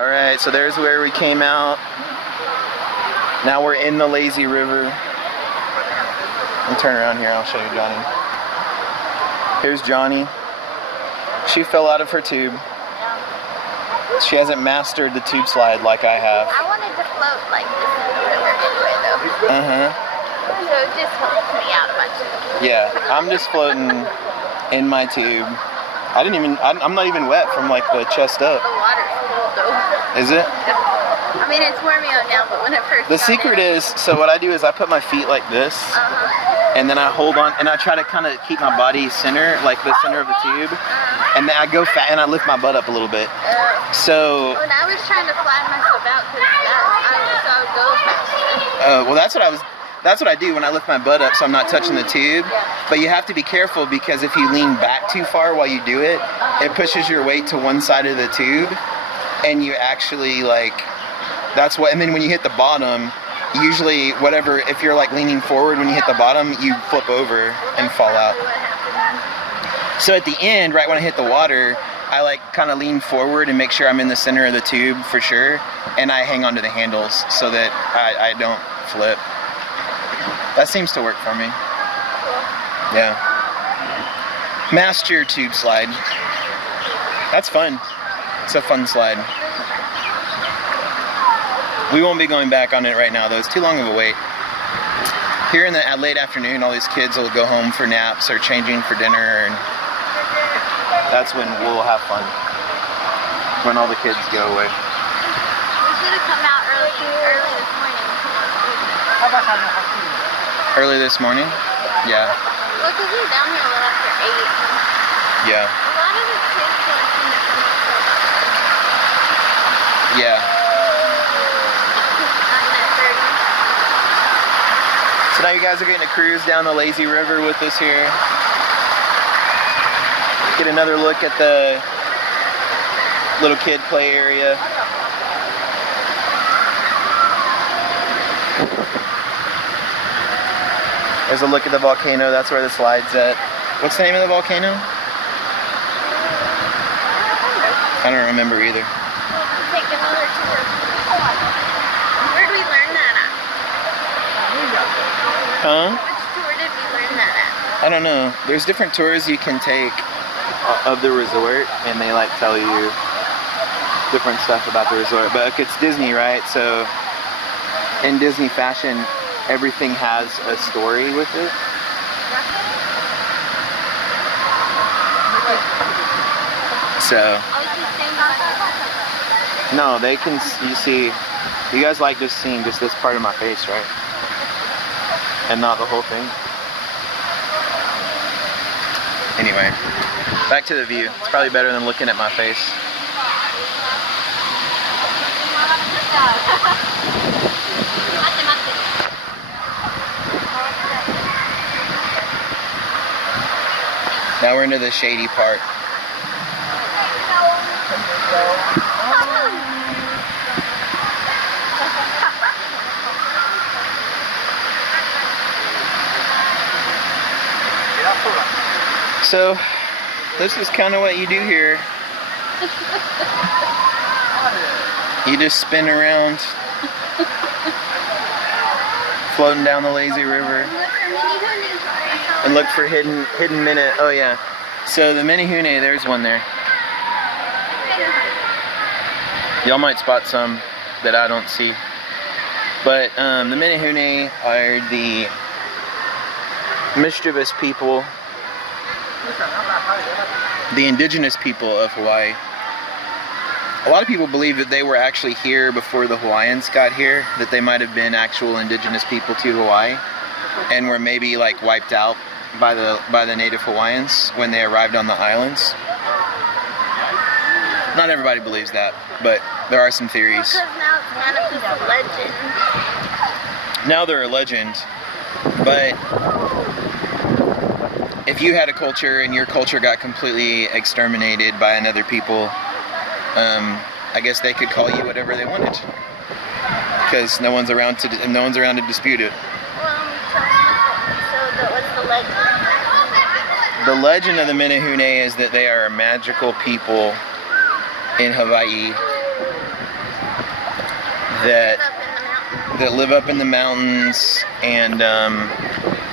Alright, so there's where we came out. Now we're in the lazy river. And turn around here, I'll show you Johnny. Here's Johnny. She fell out of her tube. She hasn't mastered the tube slide like I have. I wanted to float like this in the river anyway though. So it just helps me out a bunch. Yeah, I'm just floating in my tube. I'm not even wet from like the chest up. The water's cold though. Is it? I mean, it's warming up now, but when it first The secret is, so what I do is I put my feet like this, and then I hold on, and I try to kind of keep my body center, like the center of the tube, and then I go fat, and I lift my butt up a little bit. So. When I was trying to flatten myself out, because I would go faster. Well, that's what I do when I lift my butt up, so I'm not touching the tube. But you have to be careful because if you lean back too far while you do it, it pushes your weight to one side of the tube, and you actually like. That's what, and then when you hit the bottom, usually whatever, if you're like leaning forward when you hit the bottom, you flip over and fall out. So at the end, right when I hit the water, I like kind of lean forward and make sure I'm in the center of the tube for sure, and I hang onto the handles so that I don't flip. That seems to work for me. Yeah. Master your tube slide. That's fun. It's a fun slide. We won't be going back on it right now, though. It's too long of a wait. Here in the late afternoon, all these kids will go home for naps or changing for dinner, and that's when we'll have fun. When all the kids go away. We should have come out early this morning. Early this morning? Yeah. Well, because we were down here a little after 8. Yeah. A lot of the kids don't seem to come up. Yeah. So now you guys are getting to cruise down the lazy river with us here. Get another look at the little kid play area. There's a look at the volcano. That's where the slide's at. What's the name of the volcano? I don't remember either. Take another tour. Where did we learn that at? Huh? Which tour did we learn that at? I don't know. There's different tours you can take of the resort, and they like tell you different stuff about the resort. But it's Disney, right? So in Disney fashion, everything has a story with it. So no, they can. You see, you guys like just seeing just this part of my face, right? And not the whole thing. Anyway, back to the view. It's probably better than looking at my face. Now we're into the shady part. So, this is kind of what you do here. You just spin around, floating down the lazy river, and look for hidden minute. Oh yeah. So the mini hune, there's one there. Y'all might spot some that I don't see. But the mini hune are the mischievous people, the indigenous people of Hawaii. A lot of people believe that they were actually here before the Hawaiians got here, that they might have been actual indigenous people to Hawaii, and were maybe like wiped out by the native Hawaiians when they arrived on the islands. Not everybody believes that, but there are some theories. Because now it's kind of just a legend. Now they're a legend, but if you had a culture and your culture got completely exterminated by another people, I guess they could call you whatever they wanted, because no one's around to dispute it. So what's the legend? The legend of the Menehune is that they are a magical people in Hawaii, that live up in the mountains, and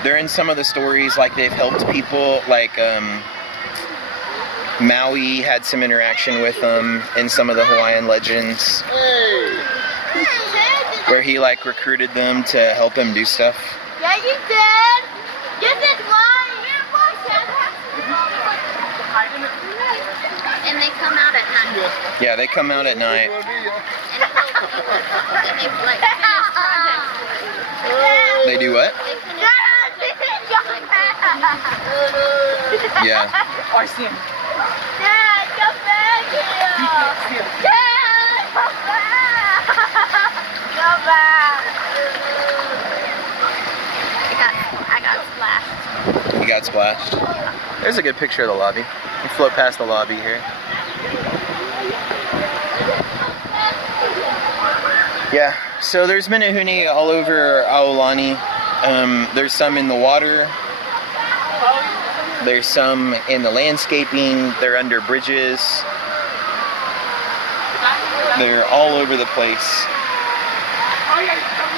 they're in some of the stories, like they've helped people, like Maui had some interaction with them in some of the Hawaiian legends, where he like recruited them to help him do stuff. Yeah, you did. Get it right. And they come out at night. Yeah, they come out at night. And they like finish projects. They do what? They finish projects. Yeah. Oh, I see him. Dad, come back here. Dad, come back. Come back. I got splashed. He got splashed. There's a good picture of the lobby. You float past the lobby here. Yeah, so there's menehune all over Aulani. There's some in the water. There's some in the landscaping. They're under bridges. They're all over the place.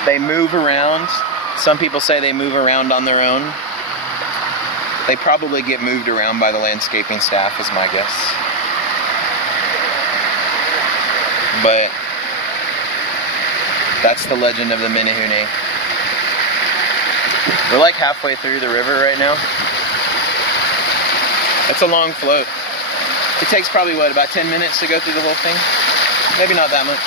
They move around. Some people say they move around on their own. They probably get moved around by the landscaping staff, is my guess. But that's the legend of the menehune. We're like halfway through the river right now. It's a long float. It takes probably, what, about 10 minutes to go through the whole thing? Maybe not that much.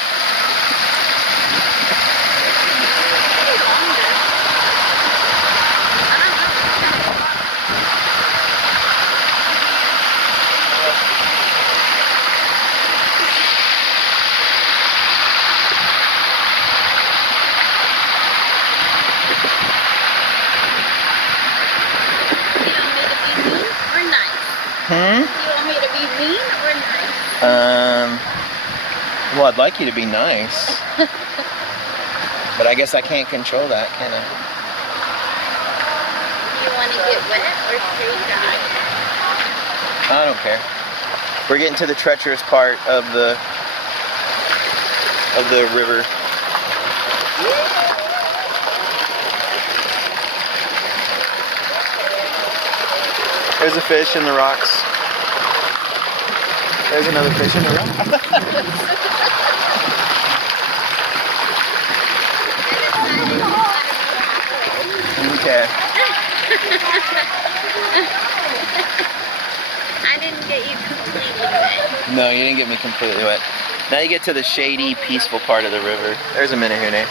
Well, I'd like you to be nice. But I guess I can't control that, can I? You want to get wet or stay dry? I don't care. We're getting to the treacherous part of the river. There's a fish in the rocks. There's another fish in the rock. Okay. I didn't get you completely wet. No, you didn't get me completely wet. Now you get to the shady, peaceful part of the river. There's a menehune.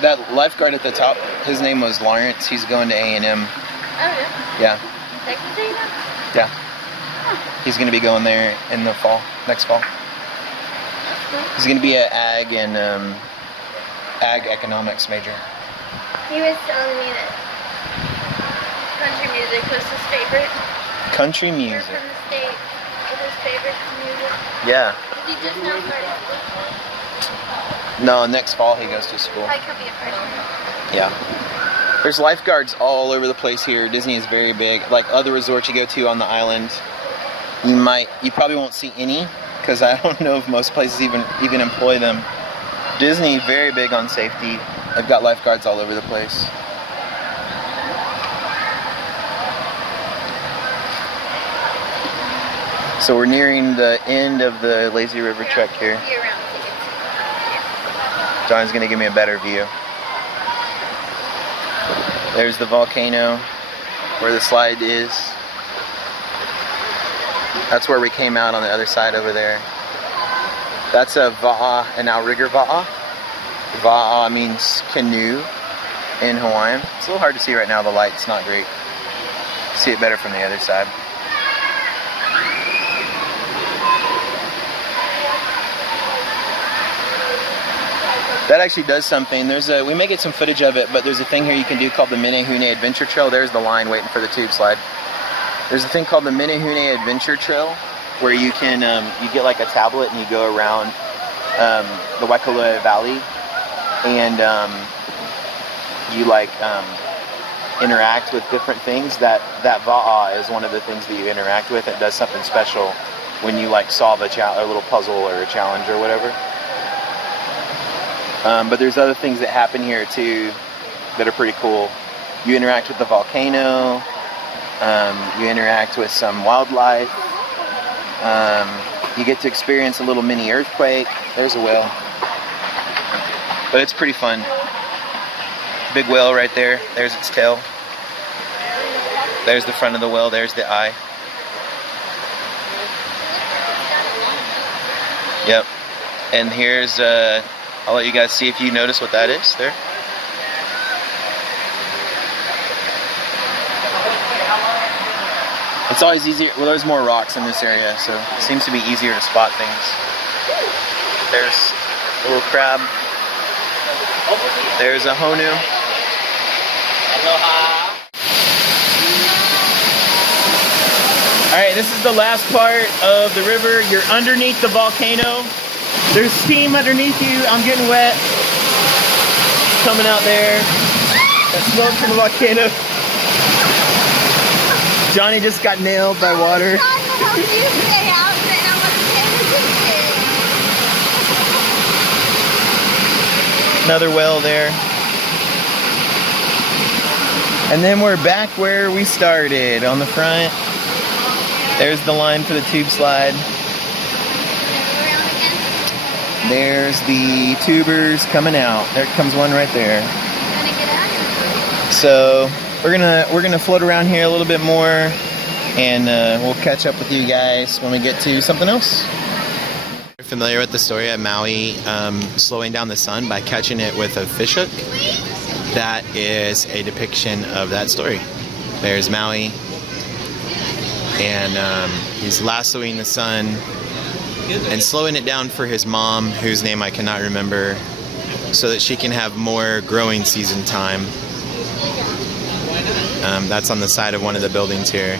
That lifeguard at the top, his name was Lawrence. He's going to A&M. Oh, Yeah. Texas A&M? Yeah. He's going to be going there in the fall, next fall. He's going to be an ag and ag economics major. He was telling me that country music was his favorite. Country We're music. from the state. It was his favorite music. Yeah. Did he just now start school? No, next fall he goes to school. Like he'll be a freshman. Yeah. There's lifeguards all over the place here. Disney is very big. Like other resorts you go to on the island, you probably won't see any, because I don't know if most places even employ them. Disney, very big on safety. They've got lifeguards all over the place. So we're nearing the end of the Lazy River Trek here. John's gonna give me a better view. There's the volcano where the slide is. That's where we came out on the other side over there. That's a va'a, an outrigger va'a. Va'a means canoe in Hawaiian. It's a little hard to see right now, the light's not great. See it better from the other side. That actually does something. We may get some footage of it, but there's a thing here you can do called the Menehune Adventure Trail. There's the line waiting for the tube slide. There's a thing called the Menehune Adventure Trail where you can you get like a tablet and you go around the Waikalohe Valley, and you like interact with different things, that va'a is one of the things that you interact with. It does something special when you like solve a little puzzle or a challenge or whatever. But there's other things that happen here too that are pretty cool. You interact with the volcano. You interact with some wildlife. You get to experience a little mini earthquake. There's a whale. But it's pretty fun. Big whale right there. There's its tail. There's the front of the whale. There's the eye. Yep. And here's, I'll let you guys see if you notice what that is there. It's always easier, well, there's more rocks in this area, so it seems to be easier to spot things. There's a little crab. There's a honu. Aloha. Alright, this is the last part of the river. You're underneath the volcano. There's steam underneath you. I'm getting wet. Coming out there. That smoke from the volcano. Johnny just got nailed by water. Another well there. And then we're back where we started on the front. There's the line for the tube slide. There's the tubers coming out. There comes one right there. So we're gonna float around here a little bit more, and we'll catch up with you guys when we get to something else. You're familiar with the story of Maui slowing down the sun by catching it with a fish hook? That is a depiction of that story. There's Maui, and he's lassoing the sun and slowing it down for his mom, whose name I cannot remember, so that she can have more growing season time. That's on the side of one of the buildings here.